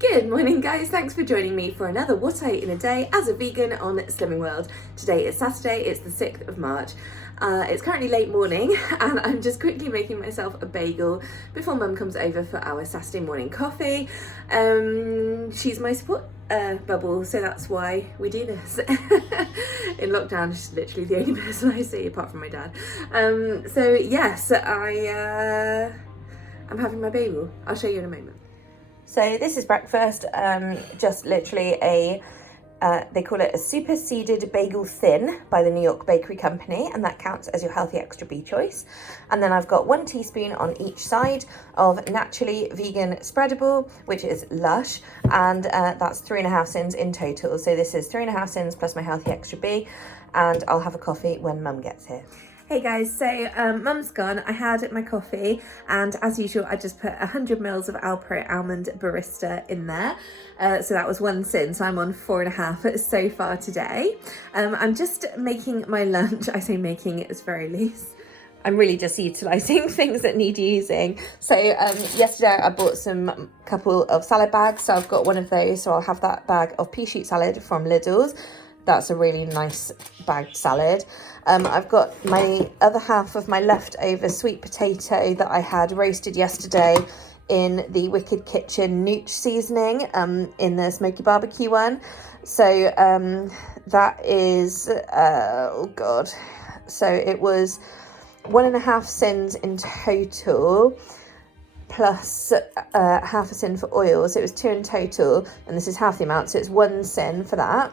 Good morning guys, thanks for joining me for another What I Eat in a Day as a vegan on Slimming World. Today is Saturday, it's the 6th of March. It's currently late morning and I'm just quickly making myself a bagel before Mum comes over for our Saturday morning coffee. She's my support bubble, so that's why we do this. In lockdown, she's literally the only person I see apart from my dad. So yes, I'm having my bagel. I'll show you in a moment. So this is breakfast, just literally they call it a super seeded bagel thin by the New York Bakery Company, and that counts as your healthy extra B choice. And then I've got 1 teaspoon on each side of naturally vegan spreadable, which is Lush, and that's 3.5 syns in total. So this is 3.5 syns plus my healthy extra B, and I'll have a coffee when Mum gets here. Hey guys, so Mum's gone, I had my coffee, and as usual I just put 100 mils of Alpro Almond Barista in there, so that was 1 syn, so I'm on 4.5 so far today. I'm just making my lunch. I say making, it's very loose. I'm really just utilising things that need using. So yesterday I bought some couple of salad bags, so I've got one of those, so I'll have that bag of pea shoot salad from Lidl's. That's a really nice bagged salad. I've got my other half of my leftover sweet potato that I had roasted yesterday in the Wicked Kitchen Nooch seasoning in the smoky barbecue one. So that is, oh God. So it was 1.5 syns in total, plus half a syn for oil. So it was 2 in total, and this is half the amount. So it's 1 syn for that.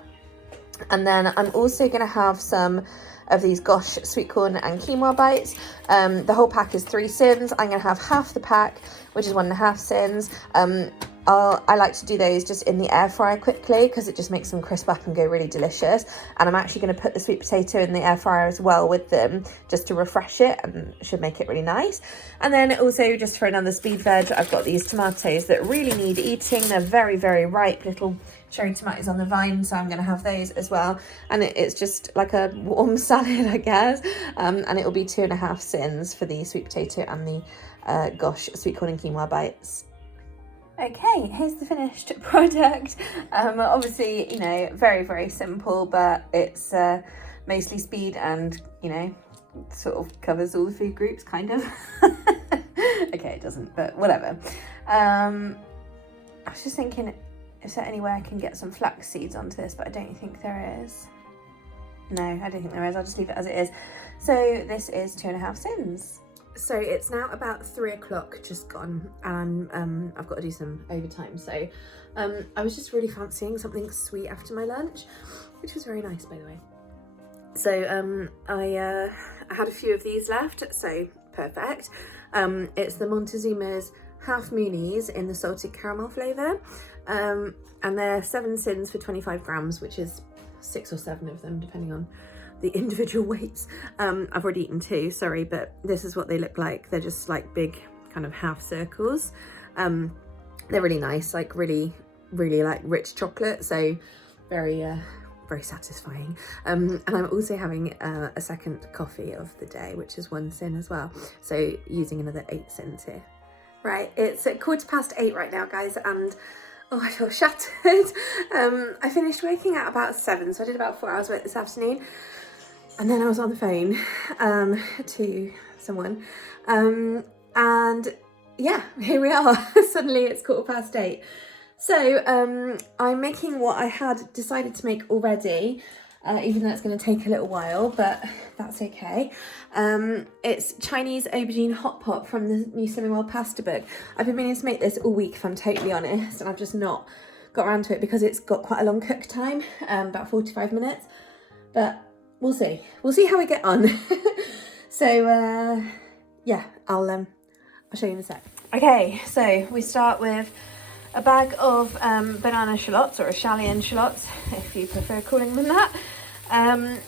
And then I'm also going to have some of these Gosh Sweetcorn and Quinoa bites. The whole pack is 3 syns. I'm going to have half the pack, which is 1.5 syns. I like to do those just in the air fryer quickly because it just makes them crisp up and go really delicious. And I'm actually going to put the sweet potato in the air fryer as well with them just to refresh it, and should make it really nice. And then also, just for another speed veg, I've got these tomatoes that really need eating. They're very, very ripe little cherry tomatoes on the vine, so I'm going to have those as well. And it's just like a warm salad, I guess. And it will be 2.5 syns for the sweet potato and the Gosh Sweetcorn and Quinoa bites. Okay, here's the finished product. Obviously, you know, very, very simple, but it's mostly speed and, you know, sort of covers all the food groups, kind of. Okay, it doesn't, but whatever. I was just thinking, is there any way I can get some flax seeds onto this, but I don't think there is. No, I don't think there is. I'll just leave it as it is. So this is 2.5 syns. So it's now about 3 o'clock just gone, and I've got to do some overtime. So I was just really fancying something sweet after my lunch, which was very nice, by the way. So I had a few of these left, so perfect. It's the Montezuma's Half Moonies in the salted caramel flavour, and they're 7 syns for 25 grams, which is 6 or 7 of them, depending on the individual weights. I've already eaten 2, sorry, but this is what they look like. They're just like big kind of half circles. They're really nice, like really, really like rich chocolate, so very, very satisfying. And I'm also having a second coffee of the day, which is 1 syn as well, so using another 8 syns here. Right, it's 8:15 right now, guys, and oh, I feel shattered. I finished working at about 7, so I did about 4 hours work this afternoon. And then I was on the phone to someone. And yeah, here we are. Suddenly it's 8:15. So I'm making what I had decided to make already, even though it's going to take a little while, but that's okay. It's Chinese Aubergine Hot Pot from the new Slimming World pasta book. I've been meaning to make this all week, if I'm totally honest, and I've just not got around to it because it's got quite a long cook time, about 45 minutes, but we'll see. We'll see how we get on. So yeah, I'll show you in a sec. Okay, so we start with a bag of banana shallots, or Italian shallots, if you prefer calling them that.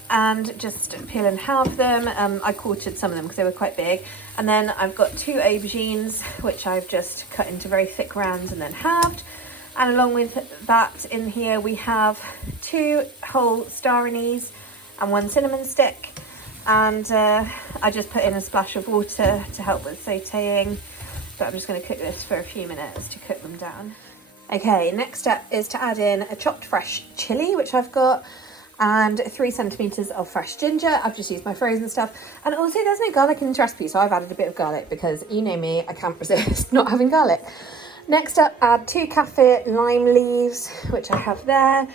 And just peel and halve them. I quartered some of them because they were quite big. And then I've got 2 aubergines, which I've just cut into very thick rounds and then halved. And along with that in here, we have 2 whole star anise and 1 cinnamon stick. And I just put in a splash of water to help with sauteing. But I'm just going to cook this for a few minutes to cook them down. Okay, next step is to add in a chopped fresh chilli, which I've got, and 3 centimetres of fresh ginger. I've just used my frozen stuff. And also there's no garlic in this recipe, so I've added a bit of garlic because you know me, I can't resist not having garlic. Next up, add 2 kaffir lime leaves, which I have there,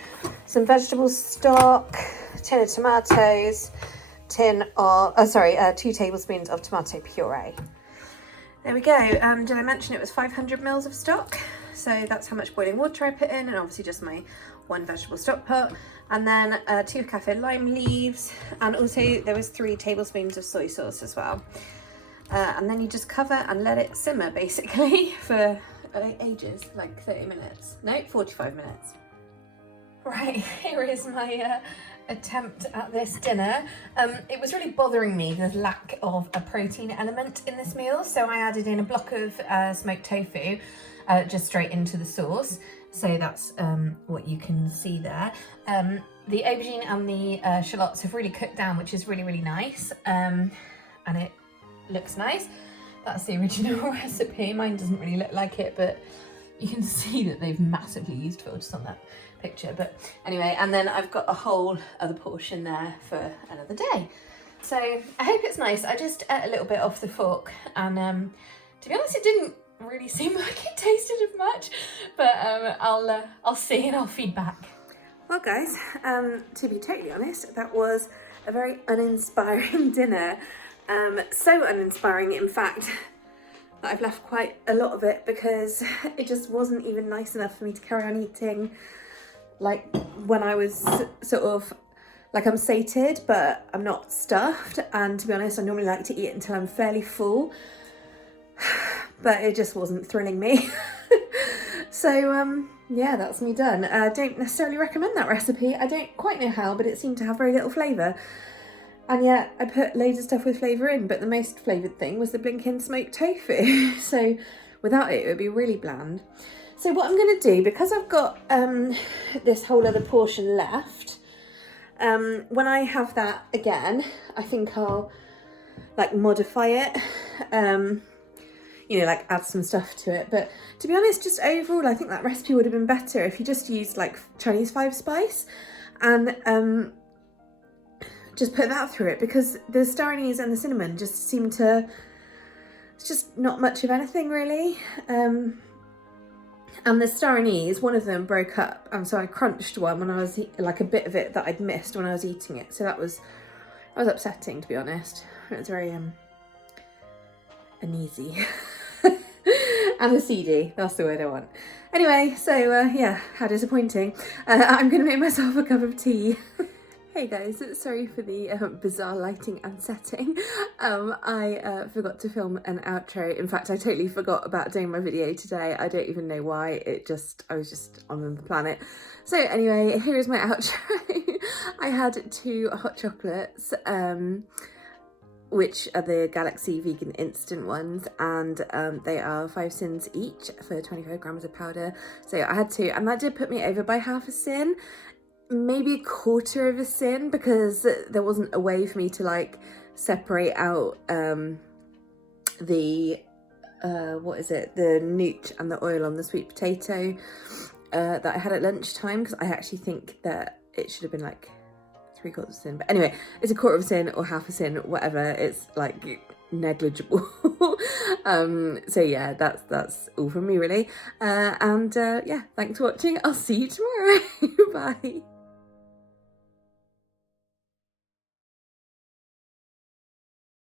some vegetable stock, tin of tomatoes, 2 tablespoons of tomato puree. There we go. Did I mention it was 500 mils of stock? So that's how much boiling water I put in, and obviously just my 1 vegetable stock pot. And then 2 kaffir lime leaves, and also there was 3 tablespoons of soy sauce as well. And then you just cover and let it simmer basically for ages, like 30 minutes. No, 45 minutes. Right, here is my attempt at this dinner. It was really bothering me, the lack of a protein element in this meal, so I added in a block of smoked tofu just straight into the sauce. So that's what you can see there. The aubergine and the shallots have really cooked down, which is really, really nice. And it looks nice. That's the original recipe. Mine doesn't really look like it, but you can see that they've massively used filters on that picture. But anyway, and then I've got a whole other portion there for another day. So I hope it's nice. I just ate a little bit off the fork, and to be honest, it didn't really seem like it tasted of much, but I'll see and I'll feed back. Well guys, to be totally honest, that was a very uninspiring dinner. So uninspiring, in fact, that I've left quite a lot of it because it just wasn't even nice enough for me to carry on eating, like when I was sort of like, I'm sated but I'm not stuffed, and to be honest I normally like to eat until I'm fairly full, but it just wasn't thrilling me. So yeah, that's me done. I don't necessarily recommend that recipe. I don't quite know how, but it seemed to have very little flavour. And yet I put loads of stuff with flavour in, but the most flavoured thing was the blinking smoked tofu. So without it, it would be really bland. So what I'm going to do, because I've got this whole other portion left, when I have that again, I think I'll like modify it, you know, like add some stuff to it. But to be honest, just overall, I think that recipe would have been better if you just used like Chinese 5 spice and just put that through it, because the star anise and the cinnamon just seem to, it's just not much of anything really. And the star anise, one of them broke up, and so I crunched one when I was like a bit of it that I'd missed when I was eating it. So that was upsetting, to be honest. It was very uneasy and acidy, that's the word I want. Anyway, so yeah, how disappointing. I'm gonna make myself a cup of tea. Hey guys, sorry for the bizarre lighting and setting. I forgot to film an outro. In fact, I totally forgot about doing my video today. I don't even know why. I was just on the planet. So anyway, here is my outro. I had 2 hot chocolates, which are the Galaxy Vegan Instant ones, and they are 5 syns each for 25 grams of powder. So I had 2, and that did put me over by half a syn. Maybe 1/4 of a syn, because there wasn't a way for me to like separate out the what is it, the newt and the oil on the sweet potato that I had at lunchtime, because I actually think that it should have been like 3/4 of a syn. But anyway, it's 1/4 of a syn or half a syn, whatever, it's like negligible. So yeah, that's all from me really, and yeah, thanks for watching. I'll see you tomorrow. Bye.